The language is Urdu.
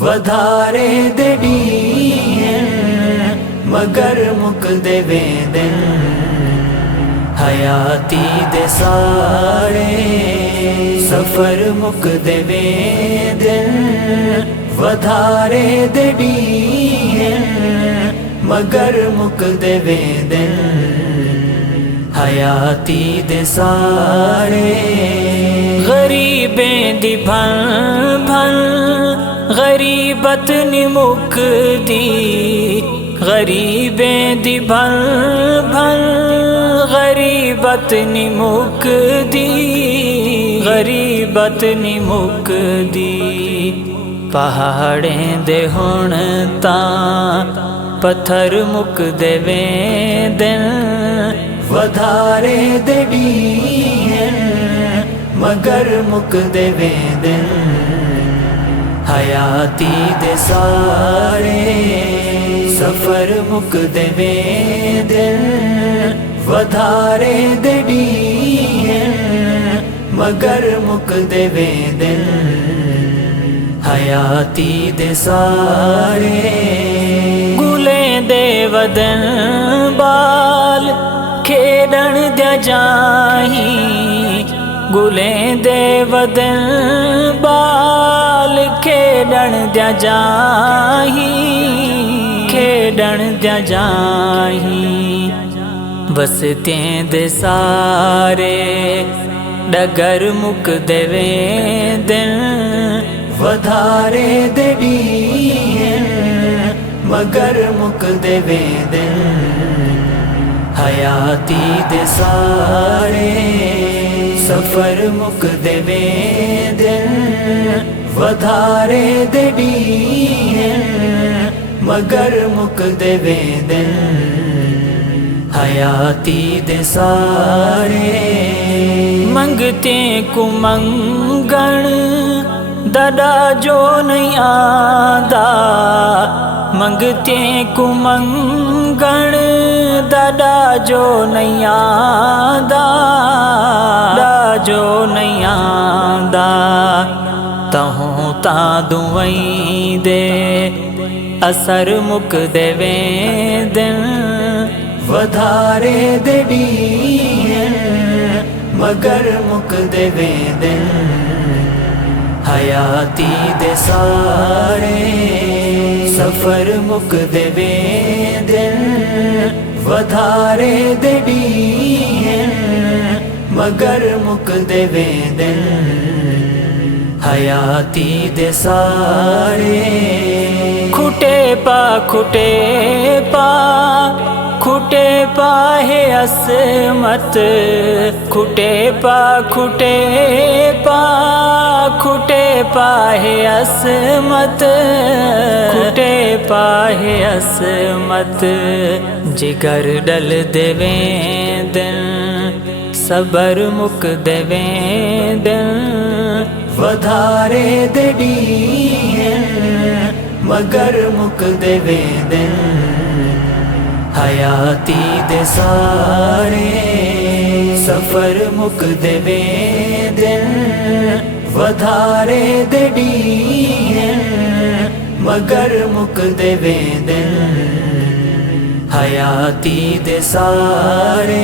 وَدھارے دے ڈین مگر مک دے ویندن حیاتی دے سارے سفر مک دے ویندن وَدھارے دے ڈین مگر مک دے ویندن حیاتی دے سارے غریبیں دی بھن بھن غریبت نی مک دی غریبیں دی بھن بھن غریبت نی مک دی غریبت نی مک دی پہاڑیں دے ہن تاں پتھر مک دے ویندن وَدھارے دے ڈین مگر مک دے ویندن حیاتی دے سارے سفر مک دے ویندن وَدھارے دے ڈین مگر مک دے ویندن حیاتی دے سارے گلیں دے ودن بال کھیڈن دیا جاہیں گلیں دے ودن بال کھیڈن دیا جاہیں کھیڈن دیا جاہیں بستیں دے سارے ڈگر مک دے ویندن وَدھارے دے ڈین مگر مک دے ویندن حیاتی دے سارے سفر مک دے ویندن وَدھارے دے ڈین مگر مک دے ویندن حیاتی دے سارے منگتے کو منگن دادا جو نہیں آندا منگتے کو منگن دادا جو نہیں آندا دا جو نہیں آندا تہوں تاں دعائیں دے اثر مک دے ویندن وَدھارے دے ڈین مگر مک دے ویندن حیاتی دے سارے سفر مک دے ویندن وَدھارے دے ڈین مگر مک دے ویندن حیاتی دے سارے کھٹے پا کھٹے پا کھٹے پا ہے عصمت کھٹے پا کھٹے پا کھٹے پا ہے عصمت کھٹے پا ہے عصمت جگر ڈل دے ویندن صبر مک دے ویندن وَدھارے دے ڈین مگر مک دے ویندن حیاتی دے سارے سفر مک دے ویندن وَدھارے دے ڈین مگر مک دے ویندن حیاتی دے سارے